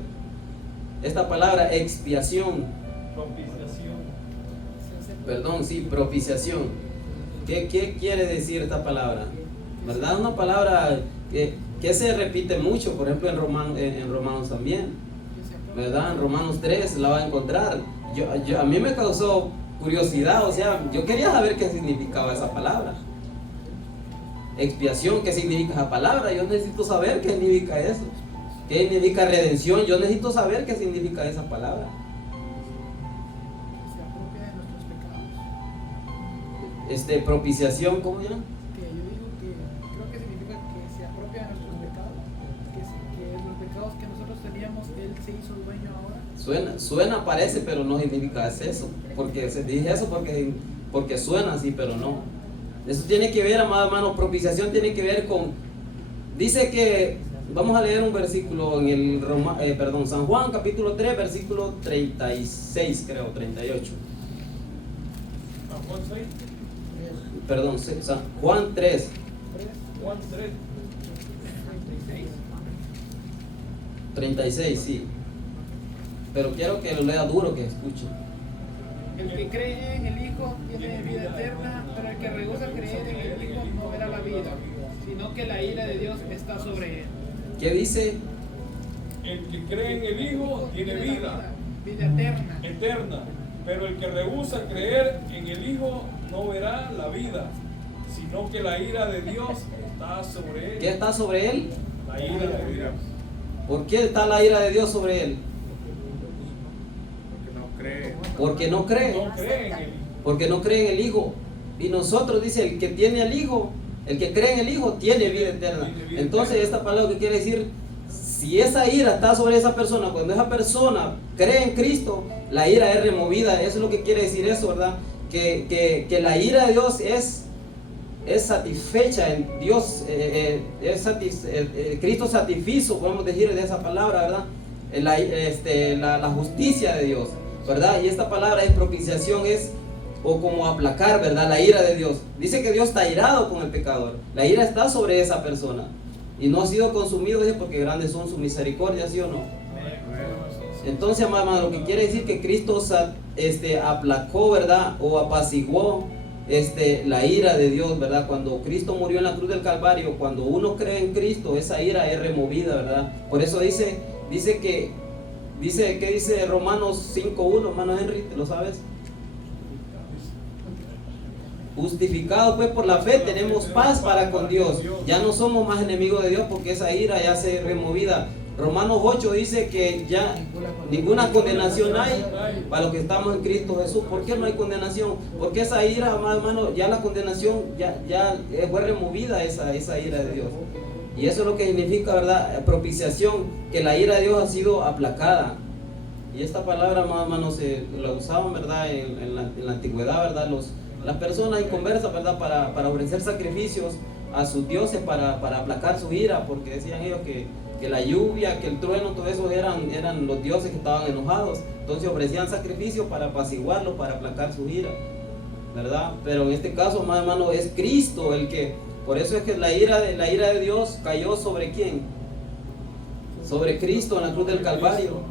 Esta palabra, expiación. Propiciación. Perdón, sí, propiciación. ¿Qué quiere decir esta palabra? ¿Verdad? Una palabra que se repite mucho, por ejemplo, en Romanos también, ¿verdad? En Romanos 3 la va a encontrar. A mí me causó curiosidad, o sea, yo quería saber qué significaba esa palabra. Expiación, ¿qué significa esa palabra? Yo necesito saber qué significa eso. ¿Qué significa redención? Yo necesito saber qué significa esa palabra. Se apropia de nuestros pecados. Propiciación, ¿cómo ya? Que yo digo que creo que significa que se apropia de nuestros pecados. Que los pecados que nosotros teníamos, Él se hizo dueño ahora. Suena, parece, pero no significa eso. Porque se dije eso porque suena así, pero no. Eso tiene que ver, amado hermano, propiciación tiene que ver con. Dice que, vamos a leer un versículo en San Juan capítulo 3, versículo 36, creo, 38. San Juan 6. Perdón, San Juan 3. Juan 3. 36, sí. Pero quiero que lo lea duro, que escuche. El que cree en el Hijo tiene vida eterna, pero el que rehúsa creer en el Hijo no verá la vida, sino que la ira de Dios está sobre él. ¿Qué dice? El que cree en el Hijo tiene vida eterna. eterna, pero el que rehúsa creer en el Hijo no verá la vida, sino que la ira de Dios está sobre él. ¿Qué está sobre él? La ira de Dios. ¿Por qué está la ira de Dios sobre él? Porque no cree. Porque no cree. No cree en el Hijo. Porque no cree en el Hijo. Y nosotros, dice, el que tiene al Hijo, el que cree en el Hijo, tiene vida eterna. Entonces, esta palabra que quiere decir, si esa ira está sobre esa persona, cuando esa persona cree en Cristo, la ira es removida. Eso es lo que quiere decir eso, ¿verdad? Que la ira de Dios es satisfecha en Dios. Cristo satisfizo, podemos decir de esa palabra, ¿verdad? La justicia de Dios, ¿verdad? Y esta palabra es propiciación, o como aplacar, ¿verdad? La ira de Dios. Dice que Dios está airado con el pecador. La ira está sobre esa persona. Y no ha sido consumido, dice, porque grandes son sus misericordias, ¿sí o no? Entonces, amado, lo que quiere decir que Cristo aplacó, ¿verdad? O apaciguó la ira de Dios, ¿verdad? Cuando Cristo murió en la cruz del Calvario, cuando uno cree en Cristo, esa ira es removida, ¿verdad? Por eso ¿qué dice Romanos 5:1, hermano Henry? ¿Te lo sabes? Justificados pues por la fe tenemos paz para con Dios. Ya no somos más enemigos de Dios porque esa ira ya se removida. Romanos 8 dice que ya ninguna condenación hay para los que estamos en Cristo Jesús. ¿Por qué no hay condenación? Porque esa ira, hermano, ya la condenación ya fue removida, esa ira de Dios. Y eso es lo que significa, ¿verdad? Propiciación, que la ira de Dios ha sido aplacada. Y esta palabra, hermano, se la usaban, ¿verdad? En la antigüedad, ¿verdad? Las personas inconversas, ¿verdad? Para ofrecer sacrificios a sus dioses para aplacar su ira, porque decían ellos que la lluvia, que el trueno, todo eso eran los dioses que estaban enojados. Entonces ofrecían sacrificios para apaciguarlos, para aplacar su ira, ¿verdad? Pero en este caso, más hermano, es Cristo el que, por eso es que la ira de Dios cayó sobre ¿quién? Sobre Cristo en la cruz del Calvario.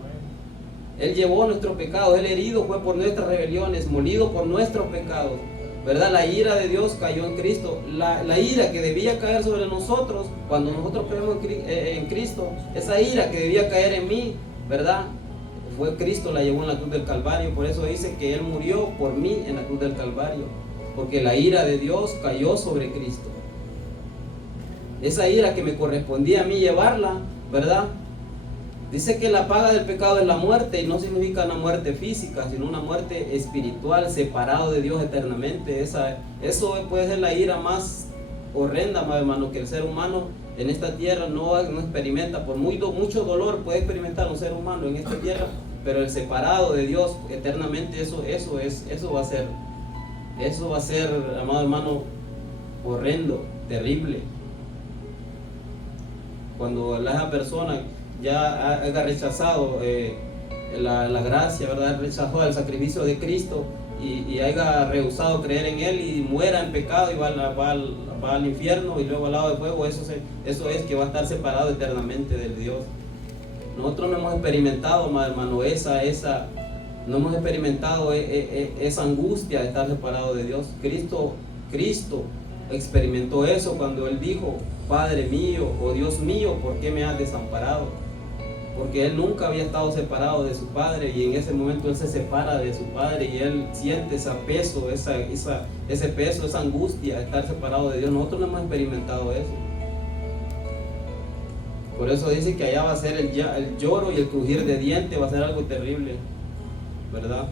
Él llevó nuestros pecados, Él herido fue por nuestras rebeliones, molido por nuestros pecados, ¿verdad? La ira de Dios cayó en Cristo. La ira que debía caer sobre nosotros cuando nosotros creemos en Cristo, esa ira que debía caer en mí, ¿verdad? Fue Cristo, la llevó en la cruz del Calvario. Por eso dice que Él murió por mí en la cruz del Calvario, porque la ira de Dios cayó sobre Cristo. Esa ira que me correspondía a mí llevarla, ¿verdad? Dice que la paga del pecado es la muerte, y no significa una muerte física, sino una muerte espiritual, separado de Dios eternamente. Eso puede ser la ira más horrenda, más hermano, que el ser humano en esta tierra no experimenta. Por mucho dolor puede experimentar un ser humano en esta tierra, pero el separado de Dios eternamente, eso va a ser, amado hermano, horrendo, terrible. Cuando esa persona ya haya rechazado la gracia, ¿verdad? Rechazó el sacrificio de Cristo y haya rehusado creer en Él y muera en pecado y va al infierno y luego al lado de fuego, eso es que va a estar separado eternamente del Dios. Nosotros no hemos experimentado, hermano, no hemos experimentado esa angustia de estar separado de Dios. Cristo experimentó eso cuando Él dijo: Padre mío, oh Dios mío, ¿por qué me has desamparado? Porque Él nunca había estado separado de su Padre, y en ese momento Él se separa de su Padre y Él siente ese peso, esa angustia de estar separado de Dios. Nosotros no hemos experimentado eso. Por eso dice que allá va a ser el lloro y el crujir de dientes, va a ser algo terrible, ¿verdad?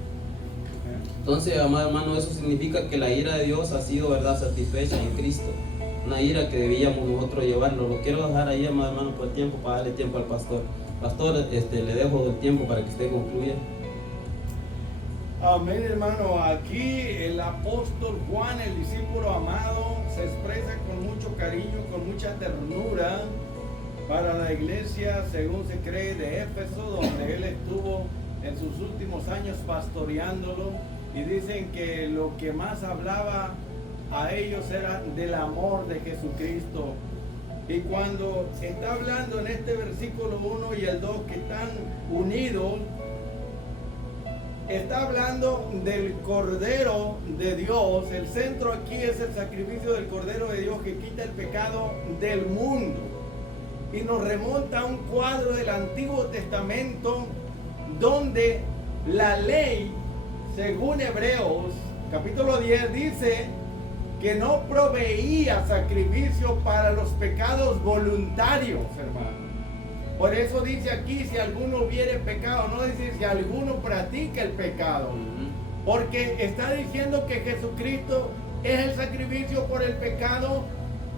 Entonces, amado hermano, eso significa que la ira de Dios ha sido, ¿verdad?, satisfecha en Cristo. Una ira que debíamos nosotros llevarlo. Lo quiero dejar ahí, amado hermano, por tiempo, para darle tiempo al pastor. Pastor, le dejo el tiempo para que usted concluya. Amén, hermano. Aquí el apóstol Juan, el discípulo amado, se expresa con mucho cariño, con mucha ternura para la iglesia, según se cree, de Éfeso, donde él estuvo en sus últimos años pastoreándolo, y dicen que lo que más hablaba a ellos era del amor de Jesucristo. Y cuando está hablando en este versículo 1 y el 2 que están unidos, está hablando del Cordero de Dios. El centro aquí es el sacrificio del Cordero de Dios que quita el pecado del mundo. Y nos remonta a un cuadro del Antiguo Testamento donde la ley, según Hebreos capítulo 10, dice que no proveía sacrificio para los pecados voluntarios, hermano. Por eso dice aquí: si alguno hubiere pecado, no dice si alguno practica el pecado, porque está diciendo que Jesucristo es el sacrificio por el pecado,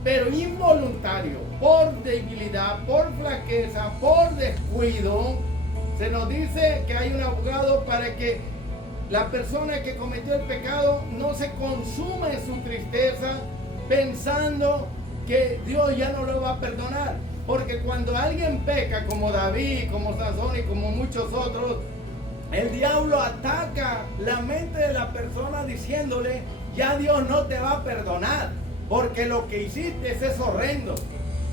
pero involuntario, por debilidad, por flaqueza, por descuido. Se nos dice que hay un abogado para que la persona que cometió el pecado no se consuma en su tristeza pensando que Dios ya no lo va a perdonar. Porque cuando alguien peca, como David, como Sansón y como muchos otros, el diablo ataca la mente de la persona diciéndole: ya Dios no te va a perdonar, porque lo que hiciste es horrendo.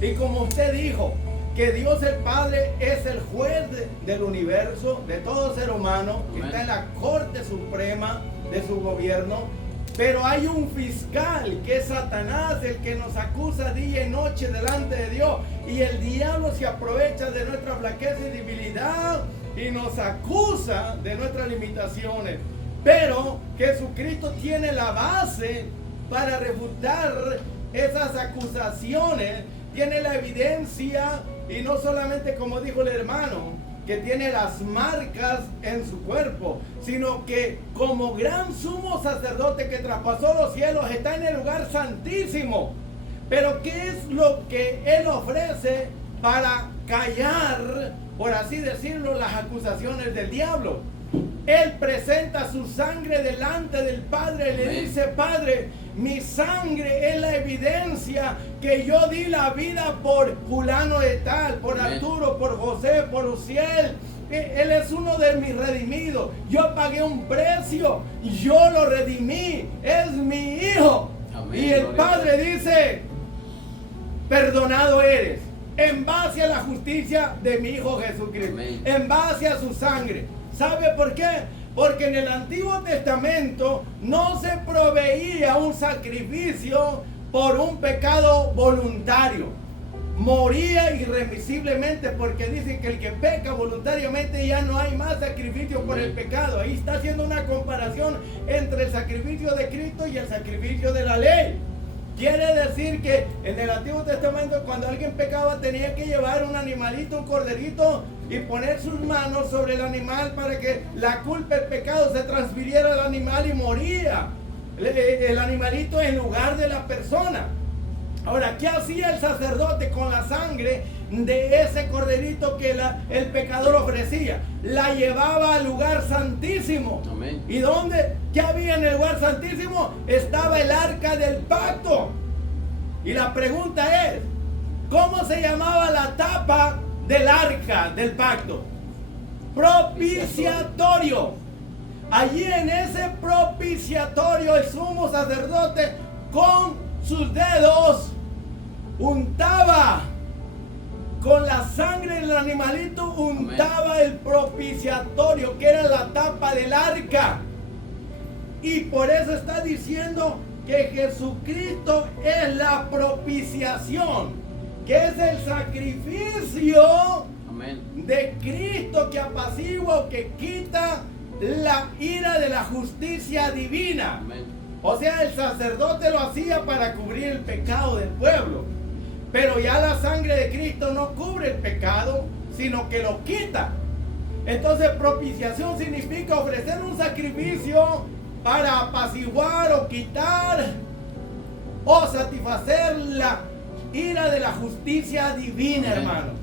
Y como usted dijo, que Dios el Padre es el juez del universo, de todo ser humano, que está en la corte suprema de su gobierno, pero hay un fiscal que es Satanás, el que nos acusa día y noche delante de Dios, y el diablo se aprovecha de nuestra flaqueza y debilidad y nos acusa de nuestras limitaciones. Pero Jesucristo tiene la base para refutar esas acusaciones, tiene la evidencia, y no solamente como dijo el hermano, que tiene las marcas en su cuerpo, sino que como gran sumo sacerdote que traspasó los cielos está en el lugar santísimo. Pero ¿qué es lo que él ofrece para callar, por así decirlo, las acusaciones del diablo? Él presenta su sangre delante del Padre y le dice: Padre, mi sangre es la evidencia que yo di la vida por fulano de tal, por Arturo, por José, por Uziel. Él es uno de mis redimidos. Yo pagué un precio, yo lo redimí, es mi hijo. Amén. Y el Padre dice: perdonado eres, en base a la justicia de mi Hijo Jesucristo, en base a su sangre. ¿Sabe por qué? Porque en el Antiguo Testamento no se proveía un sacrificio por un pecado voluntario. Moría irremisiblemente, porque dicen que el que peca voluntariamente ya no hay más sacrificio por el pecado. Ahí está haciendo una comparación entre el sacrificio de Cristo y el sacrificio de la ley. Quiere decir que en el Antiguo Testamento, cuando alguien pecaba, tenía que llevar un animalito, un corderito, y poner sus manos sobre el animal para que la culpa, el pecado se transfiriera al animal y moría el animalito en lugar de la persona. Ahora, ¿qué hacía el sacerdote con la sangre de ese corderito que el pecador ofrecía? La llevaba al lugar santísimo. Amén. ¿Y dónde? ¿Qué había en el lugar santísimo? Estaba el arca del pacto. Y la pregunta es: ¿cómo se llamaba la tapa del arca del pacto? Propiciatorio. Allí en ese propiciatorio, el sumo sacerdote con sus dedos untaba con la sangre del animalito, untaba el propiciatorio, que era la tapa del arca. Y por eso está diciendo que Jesucristo es la propiciación, que es el sacrificio de Cristo que apacigua o que quita la ira de la justicia divina. O sea, el sacerdote lo hacía para cubrir el pecado del pueblo, pero ya la sangre de Cristo no cubre el pecado, sino que lo quita. Entonces, propiciación significa ofrecer un sacrificio para apaciguar o quitar o satisfacer la ira de la justicia divina, hermano.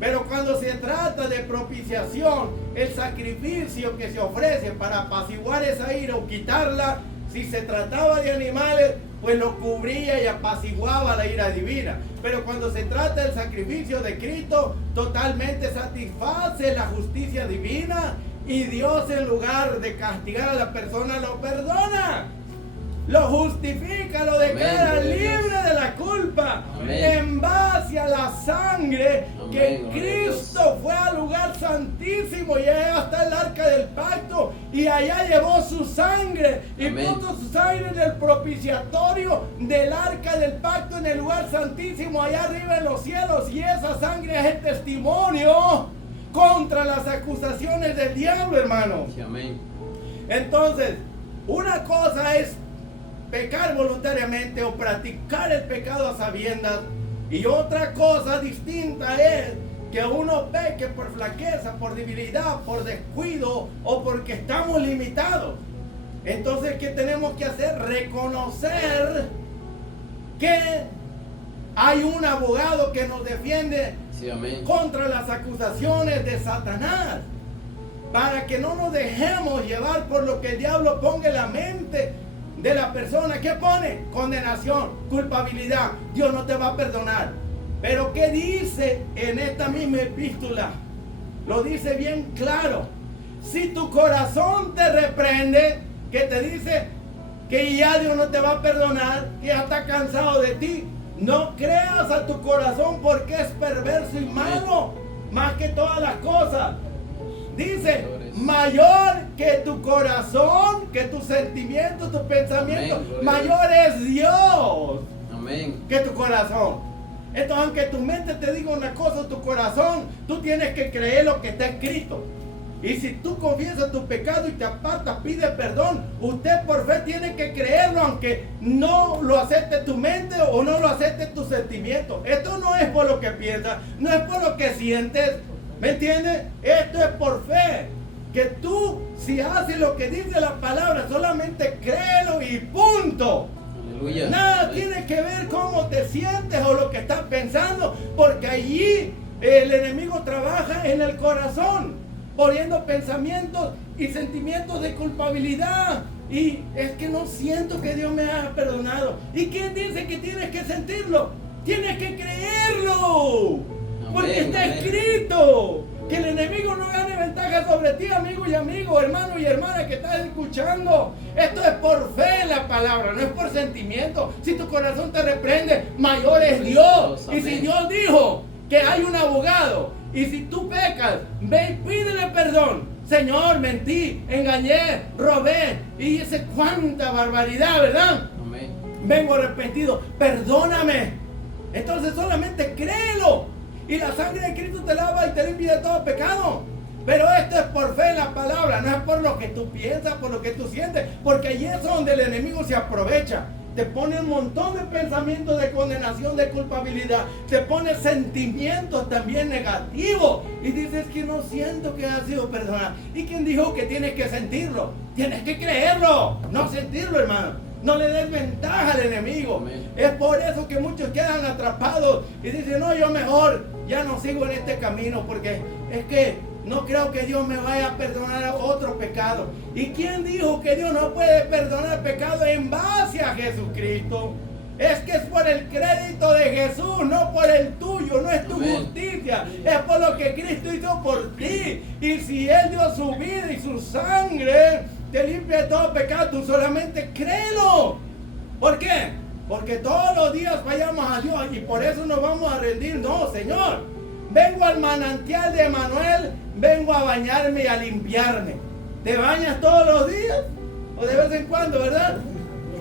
Pero cuando se trata de propiciación, el sacrificio que se ofrece para apaciguar esa ira o quitarla, si se trataba de animales, pues lo cubría y apaciguaba la ira divina. Pero cuando se trata del sacrificio de Cristo, totalmente satisface la justicia divina, y Dios, en lugar de castigar a la persona, lo perdona, lo justifica, lo declara libre de la culpa. En base a la sangre que Cristo fue al lugar santísimo, y allá está el arca del pacto, y allá llevó su sangre y puso su sangre en el propiciatorio del arca del pacto, en el lugar santísimo allá arriba en los cielos, y esa sangre es el testimonio contra las acusaciones del diablo, hermano. Entonces, una cosa es pecar voluntariamente o practicar el pecado a sabiendas, y otra cosa distinta es que uno peque por flaqueza, por debilidad, por descuido o porque estamos limitados. Entonces, ¿qué tenemos que hacer? Reconocer que hay un abogado que nos defiende contra las acusaciones de Satanás, para que no nos dejemos llevar por lo que el diablo ponga en la mente de la persona. ¿Qué pone? Condenación, culpabilidad. Dios no te va a perdonar. Pero ¿qué dice en esta misma epístola? Lo dice bien claro. Si tu corazón te reprende, que te dice que ya Dios no te va a perdonar, que ya está cansado de ti, no creas a tu corazón, porque es perverso y malo más que todas las cosas. Dice: mayor que tu corazón, que tus sentimientos, tus pensamientos, mayor es Dios que tu corazón. Entonces, aunque tu mente te diga una cosa, tu corazón, tú tienes que creer lo que está escrito. Y si tú confiesas tu pecado y te apartas, pide perdón. Usted por fe tiene que creerlo, aunque no lo acepte tu mente o no lo acepte tus sentimientos. Esto no es por lo que piensas, no es por lo que sientes. ¿Me entiendes? Esto es por fe. Que tú, si haces lo que dice la palabra, solamente créelo y punto. Aleluya. Nada tiene que ver cómo te sientes o lo que estás pensando, porque allí el enemigo trabaja en el corazón, poniendo pensamientos y sentimientos de culpabilidad. Y es que no siento que Dios me haya perdonado. ¿Y quién dice que tienes que sentirlo? Tienes que creerlo. Porque está escrito que el enemigo no gane ventaja sobre ti, amigo y amigo, hermano y hermana que estás escuchando. Esto es por fe en la palabra, no es por sentimiento. Si tu corazón te reprende, mayor es Dios. Y si Dios dijo que hay un abogado, y si tú pecas, ve y pídele perdón. Señor, mentí, engañé, robé, y hice cuánta barbaridad, ¿verdad? Amén. Vengo arrepentido, perdóname. Entonces solamente créelo, y la sangre de Cristo te lava y te limpia de todo pecado. Pero esto es por fe en la palabra, no es por lo que tú piensas, por lo que tú sientes, porque allí es donde el enemigo se aprovecha. Te pone un montón de pensamientos de condenación, de culpabilidad. Te pone sentimientos también negativos. Y dices que no siento que ha sido perdonado. ¿Y quién dijo que tienes que sentirlo? Tienes que creerlo, no sentirlo, hermano. No le des ventaja al enemigo. Amén. Es por eso que muchos quedan atrapados y dicen, no, yo mejor ya no sigo en este camino, porque es que no creo que Dios me vaya a perdonar otro pecado. ¿Y quién dijo que Dios no puede perdonar pecado en base a Jesucristo? Es que es por el crédito de Jesús, no por el tuyo, no es tu justicia, es por lo que Cristo hizo por ti. Y si Él dio su vida y su sangre, te limpia de todo pecado, tú solamente créelo. ¿Por qué? Porque todos los días fallamos a Dios y por eso nos vamos a rendir. No, Señor, vengo al manantial de Emanuel, vengo a bañarme y a limpiarme. ¿Te bañas todos los días? ¿O de vez en cuando, verdad?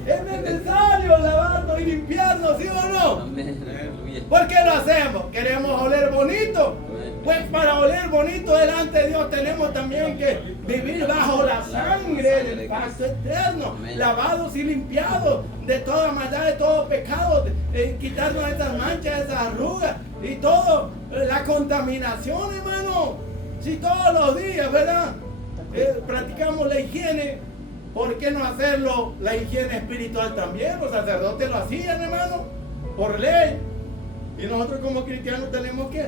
Es necesario lavarnos y limpiarnos, ¿sí o no? Amén. Aleluya. ¿Por qué lo hacemos? ¿Queremos oler bonito? Pues para oler bonito delante de Dios tenemos también que vivir bajo la sangre del pacto eterno, Amén. lavados y limpiados de toda maldad, de todo pecado, quitarnos esas manchas, esas arrugas y todo, la contaminación, hermano. Si todos los días, ¿verdad? Practicamos la higiene, ¿por qué no hacerlo la higiene espiritual también? Los sacerdotes lo hacían, hermano, por ley. Y nosotros como cristianos tenemos que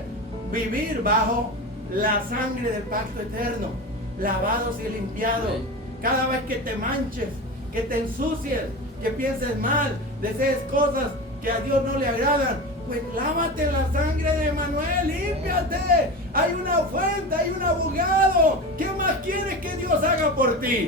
vivir bajo la sangre del pacto eterno, lavados y limpiados. Amén. Cada vez que te manches, que te ensucies, que pienses mal, desees cosas que a Dios no le agradan, pues lávate en la sangre de Emanuel, límpiate. Hay una fuente, hay un abogado. ¿Qué más quieres que Dios haga por ti?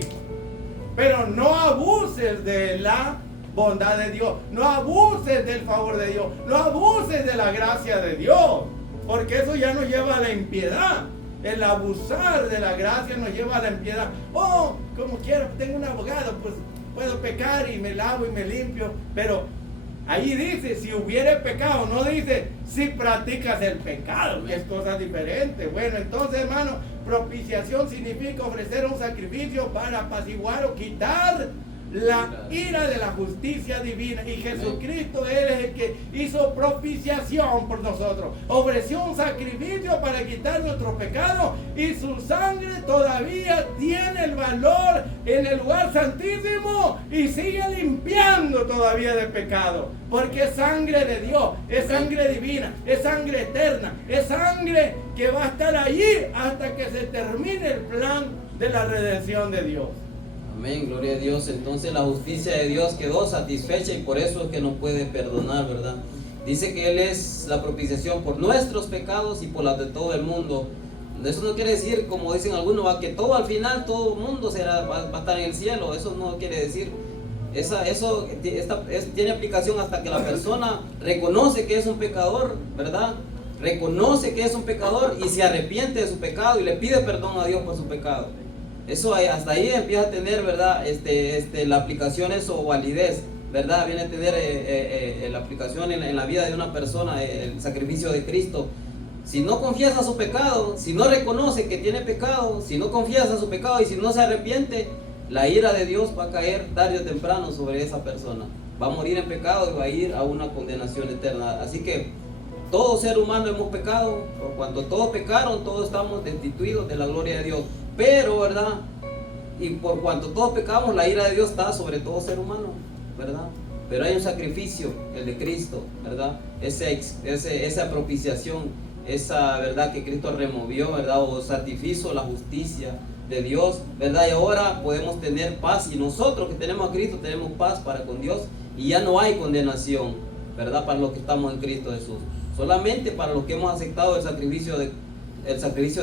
Pero no abuses de la bondad de Dios, no abuses del favor de Dios, no abuses de la gracia de Dios, porque eso ya nos lleva a la impiedad. El abusar de la gracia nos lleva a la impiedad. Oh, como quiero, tengo un abogado, pues puedo pecar y me lavo y me limpio. Pero ahí dice, si hubiere pecado, no dice si practicas el pecado, que es cosa diferente. Bueno, entonces, hermano, propiciación significa ofrecer un sacrificio para apaciguar o quitar la ira de la justicia divina. Y Jesucristo, Él es el que hizo propiciación por nosotros, ofreció un sacrificio para quitar nuestro pecado, y su sangre todavía tiene el valor en el lugar santísimo y sigue limpiando todavía de pecado, porque es sangre de Dios, es sangre divina, es sangre eterna, es sangre que va a estar allí hasta que se termine el plan de la redención de Dios. Amén, gloria a Dios. Entonces la justicia de Dios quedó satisfecha y por eso es que nos puede perdonar, ¿verdad? Dice que Él es la propiciación por nuestros pecados y por los de todo el mundo. Eso no quiere decir, como dicen algunos, que todo al final, todo el mundo va a estar en el cielo. Eso no quiere decir. Tiene aplicación hasta que la persona reconoce que es un pecador, ¿verdad? Reconoce que es un pecador y se arrepiente de su pecado y le pide perdón a Dios por su pecado. Eso hasta ahí empieza a tener, ¿verdad? La aplicación, eso, validez, ¿verdad? Viene a tener la aplicación en la vida de una persona, el sacrificio de Cristo. Si no confiesa su pecado, si no reconoce que tiene pecado, si no confiesa su pecado y si no se arrepiente, la ira de Dios va a caer tarde o temprano sobre esa persona. Va a morir en pecado y va a ir a una condenación eterna. Así que todo ser humano hemos pecado. Por cuanto todos pecaron, todos estamos destituidos de la gloria de Dios. Pero, ¿verdad? Y por cuanto todos pecamos, la ira de Dios está sobre todo ser humano, ¿verdad? Pero hay un sacrificio, el de Cristo, ¿verdad? Esa propiciación, esa verdad que Cristo removió, ¿verdad? O satisfizo la justicia de Dios, ¿verdad? Y ahora podemos tener paz. Y nosotros que tenemos a Cristo tenemos paz para con Dios. Y ya no hay condenación, ¿verdad? Para los que estamos en Cristo Jesús. Solamente para los que hemos aceptado el sacrificio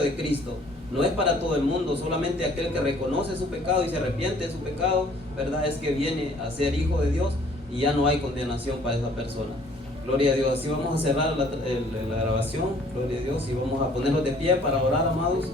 de Cristo. No es para todo el mundo, solamente aquel que reconoce su pecado y se arrepiente de su pecado, ¿verdad? Es que viene a ser hijo de Dios y ya no hay condenación para esa persona. Gloria a Dios. Así vamos a cerrar la grabación, gloria a Dios, y vamos a ponernos de pie para orar, amados.